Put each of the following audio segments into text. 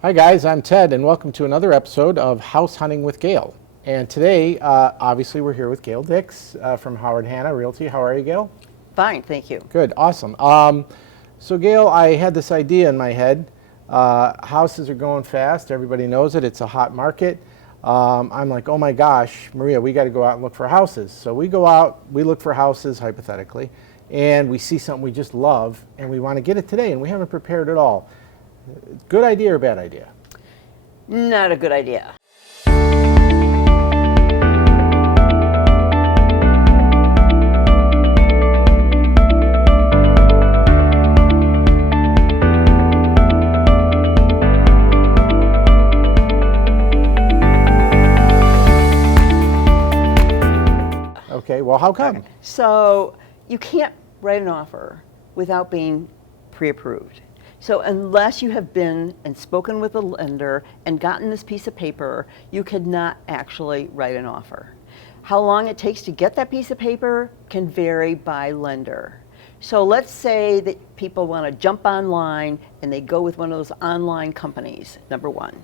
Hi guys, I'm Ted and welcome to another episode of House Hunting with Gail. And today, obviously we're here with GailDicks from Howard Hanna Realty. How are you, Gail? Fine, thank you. Good, awesome. So Gail, I had this idea in my head. Houses are going fast, everybody knows it, it's a hot market. I'm like, oh my gosh, Maria, we got to go out and look for houses. So we go out, we look for houses, hypothetically, and we see something we just love and we want to get it today and we haven't prepared at all. Good idea or bad idea? Not a good idea. Okay, well, how come? Okay. So you can't write an offer without being pre-approved. So unless you have been and spoken with a lender and gotten this piece of paper, you could not actually write an offer. How long it takes to get that piece of paper can vary by lender. So let's say that people want to jump online and they go with one of those online companies, number one.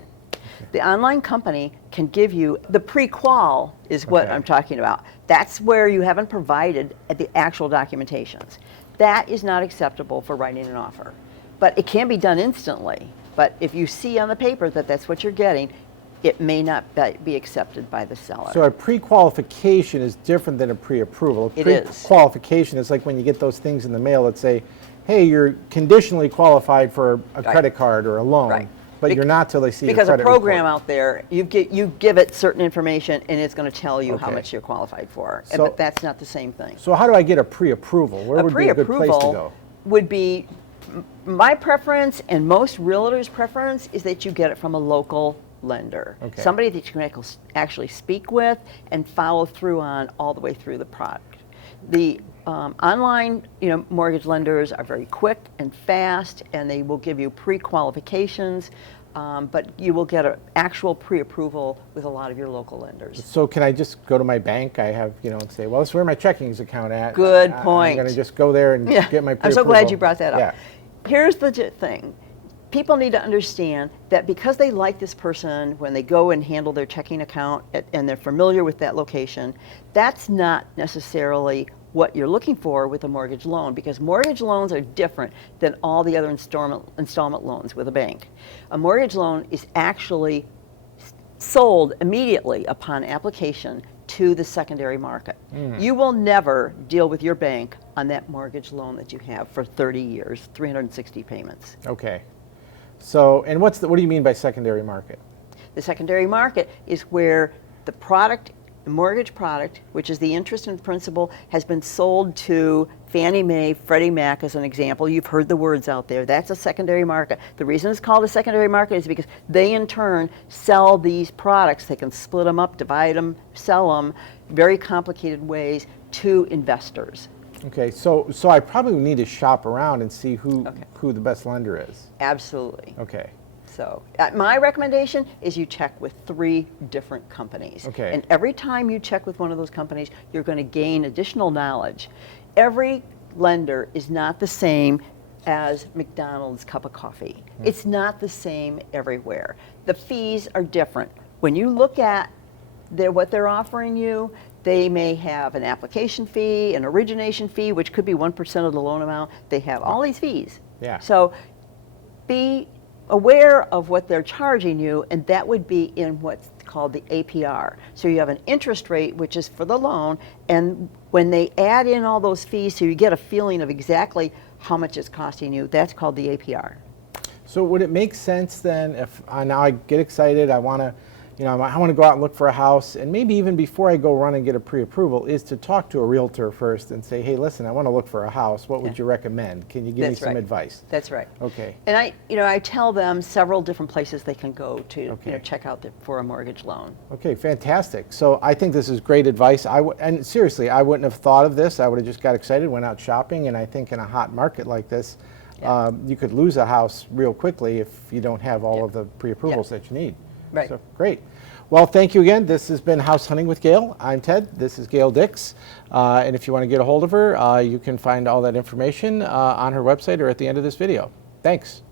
The online company can give you, the pre-qual is what I'm talking about. That's where you haven't provided the actual documentations. That is not acceptable for writing an offer. But it can be done instantly. But if you see on the paper that that's what you're getting, it may not be accepted by the seller. So a pre-qualification is different than a pre-approval. It is. Pre-qualification is like when you get those things in the mail that say, hey, you're conditionally qualified for a credit card or a loan. Right. But you're not till they see your because credit a program report. out there, you give it certain information and it's going to tell you how much you're qualified for. So, but that's not the same thing. So how do I get a pre-approval? Where would be a good place to go? Pre-approval would be, my preference and most realtors' preference is that you get it from a local lender. Okay. Somebody that you can actually speak with and follow through on all the way through the product. The online mortgage lenders are very quick and fast and they will give you pre-qualifications, but you will get an actual pre-approval with a lot of your local lenders. So can I just go to my bank? I have, and say, well, this is where my checking's account at. Good point. I'm going to just go there and get my pre-approval. I'm so glad you brought that up. Yeah. Here's the thing. People need to understand that because they like this person when they go and handle their checking account and they're familiar with that location, that's not necessarily what you're looking for with a mortgage loan, because mortgage loans are different than all the other installment loans with a bank. A mortgage loan is actually sold immediately upon application to the secondary market. You will never deal with your bank on that mortgage loan that you have for 30 years, 360 payments. Okay. So, and what do you mean by secondary market? The secondary market is where the product, the mortgage product, which is the interest and principal, has been sold to Fannie Mae, Freddie Mac as an example. You've heard the words out there. That's a secondary market. The reason it's called a secondary market is because they in turn sell these products. They can split them up, divide them, sell them, very complicated ways to investors. Okay, so I probably need to shop around and see who the best lender is. Absolutely. Okay. So my recommendation is you check with 3 different companies. Okay. And every time you check with one of those companies, you're going to gain additional knowledge. Every lender is not the same as McDonald's cup of coffee. It's not the same everywhere. The fees are different. When you look at what they're offering you, they may have an application fee, an origination fee, which could be 1% of the loan amount. They have all these fees. Yeah. So be aware of what they're charging you, and that would be in what's called the APR. So you have an interest rate, which is for the loan, and when they add in all those fees, so you get a feeling of exactly how much it's costing you, that's called the APR. So would it make sense then if now I get excited, I want to go out and look for a house, and maybe even before I go run and get a pre-approval, is to talk to a realtor first and say, hey, listen, I want to look for a house. What would you recommend? Can you give me some advice? That's right. Okay. And I tell them several different places they can go to check out for a mortgage loan. Okay, fantastic. So I think this is great advice. And seriously, I wouldn't have thought of this. I would have just got excited, went out shopping, and I think in a hot market like this, you could lose a house real quickly if you don't have all of the pre-approvals that you need. Right. So, great. Well, thank you again. This has been House Hunting with Gail. I'm Ted. This is GailDicks. And if you want to get a hold of her, you can find all that information on her website or at the end of this video. Thanks.